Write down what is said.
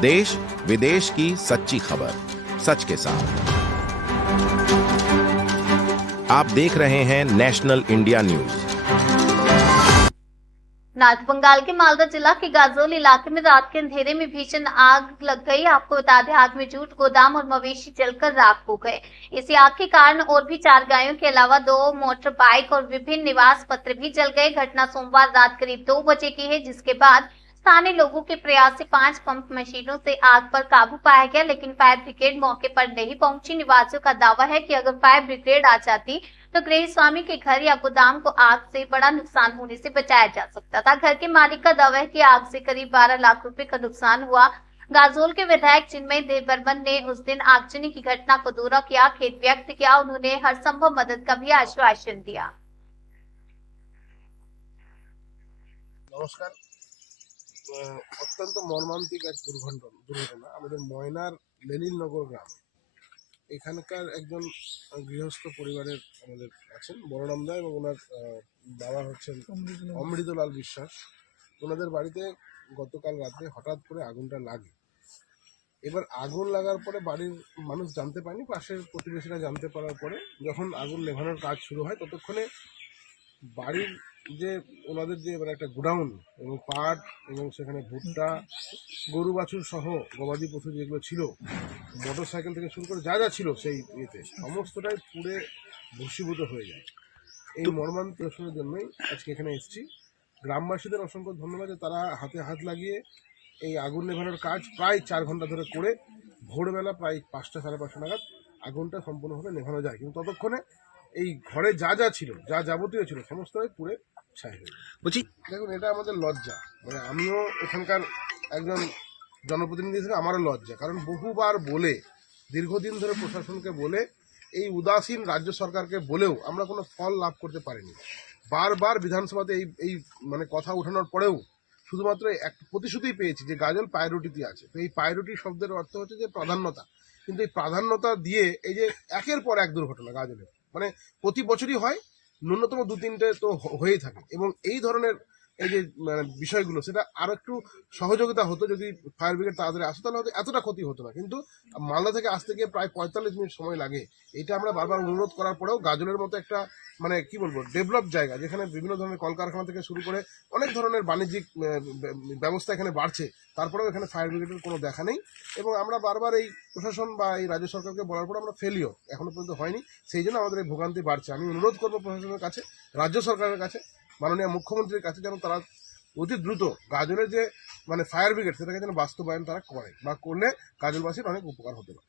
देश विदेश की सच्ची खबर सच के साथ। आप देख रहे हैं national India news. North Bengal के मालदा जिला के गाजोल इलाके में रात के अंधेरे में भीषण आग लग गई। आपको बता दें, आग में जूट गोदाम और मवेशी जलकर राख हो गए। इसी आग के कारण और भी 4 गायों के अलावा 2 मोटर बाइक और विभिन्न निवास पत्र भी जल गए। घटना सोमवार रात करीब 2 बजे की है, जिसके बाद स्थानीय लोगों के प्रयास से 5 पंप मशीनों से आग पर काबू पाया गया, लेकिन फायर ब्रिगेड मौके पर नहीं पहुंची। निवासियों का दावा है कि अगर फायर ब्रिगेड आ जाती तो गृह स्वामी के घर या गोदाम को आग से बड़ा नुकसान होने से बचाया जा सकता था। घर के मालिक का दावा है कि आग से करीब 12 लाख रुपए का नुकसान हुआ। गाजोल के विधायक चिन्मय देवबर्मन ने उस दिन आगजनी की घटना को दूर किया, खेद व्यक्त किया। उन्होंने हर संभव मदद का भी आश्वासन दिया। नमस्कार। অত্যন্ত মর্মান্তিক এক দুর্ঘটনা আমাদের ময়নার লেনিননগর গ্রাম। এখানকার একজন গৃহস্থ পরিবারের আমাদের আছেন বড়রামদা এবং ওনার বাবা হচ্ছেন অমৃতলাল বিশ্বাস। ওনাদের বাড়িতে গতকাল রাতে হঠাৎ করে আগুনটা লাগে। এবার আগুন লাগার পরে বাড়ির মানুষ জানতে পারেনি, পাশের প্রতিবেশীরা জানতে পারার পরে যখন আগুন নেভানোর কাজ শুরু হয় ততক্ষণে বাড়ির যে ওনাদের যে এবার একটা গোডাউন এবং পাট এবং সেখানে ভুট্টা, গরু বাছুর সহ গবাদি পশু যেগুলো ছিল, মোটর সাইকেল থেকে শুরু করে যা যা ছিল সেই ইয়েতে সমস্তটাই পুড়ে ভস্মীভূত হয়ে যায়। এই মর্মান্তিক প্রশ্নের জন্যই আজকে এখানে এসেছি। গ্রামবাসীদের অসংখ্য ধন্যবাদ যে তারা হাতে হাত লাগিয়ে এই আগুন নেভানোর কাজ প্রায় 4 ঘন্টা ধরে করে ভোরবেলা প্রায় 5টা সাড়ে 5টা নাগাদ আগুনটা সম্পূর্ণভাবে নেভানো যায়। কিন্তু ততক্ষণে এই ঘরে যা যা ছিল, যা যাবতীয় ছিল সমস্তটাই পুড়ে ছাই হয়ে যায়। বলছি, দেখুন, এটা আমাদের লজ্জা। মানে আমিও এখানকার একজন জনপ্রতিনিধি হিসেবে আমারও লজ্জা, কারণ বহুবার বলে, দীর্ঘদিন ধরে প্রশাসনকে বলে, এই উদাসীন রাজ্য সরকারকে বলেও আমরা কোনো ফল লাভ করতে পারিনি। বারবার বিধানসভাতে এই মানে কথা ওঠানোর পরেও শুধুমাত্র এক প্রতিশ্রুতি পেয়েছি যে গাজল প্রায়োরিটিতে আছে। তো এই প্রায়োরিটি শব্দের অর্থ হচ্ছে যে প্রাধান্যতা, কিন্তু এই প্রাধান্যতা দিয়ে এই যে একের পর এক দুর্ঘটনা গাজলের, মানে প্রতি বছরই হয়, ন্যূনতম 2-3টে তো হয়েই থাকে। এবং এই ধরনের এই যে মানে বিষয়গুলো, সেটা আরো একটু সহযোগিতা হতো যদি ফায়ার ব্রিগেড তাড়াতাড়ি আসতো, তাহলে হয়তো এতটা ক্ষতি হতো না। কিন্তু মালদা থেকে আসতে গিয়ে প্রায় 45 মিনিট সময় লাগে। এটা আমরা বারবার অনুরোধ করার পরেও গাজলের মতো একটা মানে কি বলবো ডেভেলপ জায়গা, যেখানে বিভিন্ন ধরনের কলকারখানা থেকে শুরু করে অনেক ধরনের বাণিজ্যিক ব্যবস্থা এখানে বাড়ছে, তারপরেও এখানে ফায়ার ব্রিগেডের কোনো দেখা নেই। এবং আমরা বারবার এই প্রশাসন বা এই রাজ্য সরকারকে বলার পরে আমরা ফেলিও এখনো পর্যন্ত হয়নি। সেই জন্য আমাদের এই ভোগান্তি বাড়ছে। আমি অনুরোধ করবো প্রশাসনের কাছে, রাজ্য সরকারের কাছে, মাননীয় মুখ্যমন্ত্রীর কাছে, যেন তারা অতি দ্রুত গাজলের যে মানে ফায়ার ব্রিগেড সেটাকে যেন বাস্তবায়ন তারা করে, বা করলে গাজলবাসীর অনেক উপকার হতে পারে।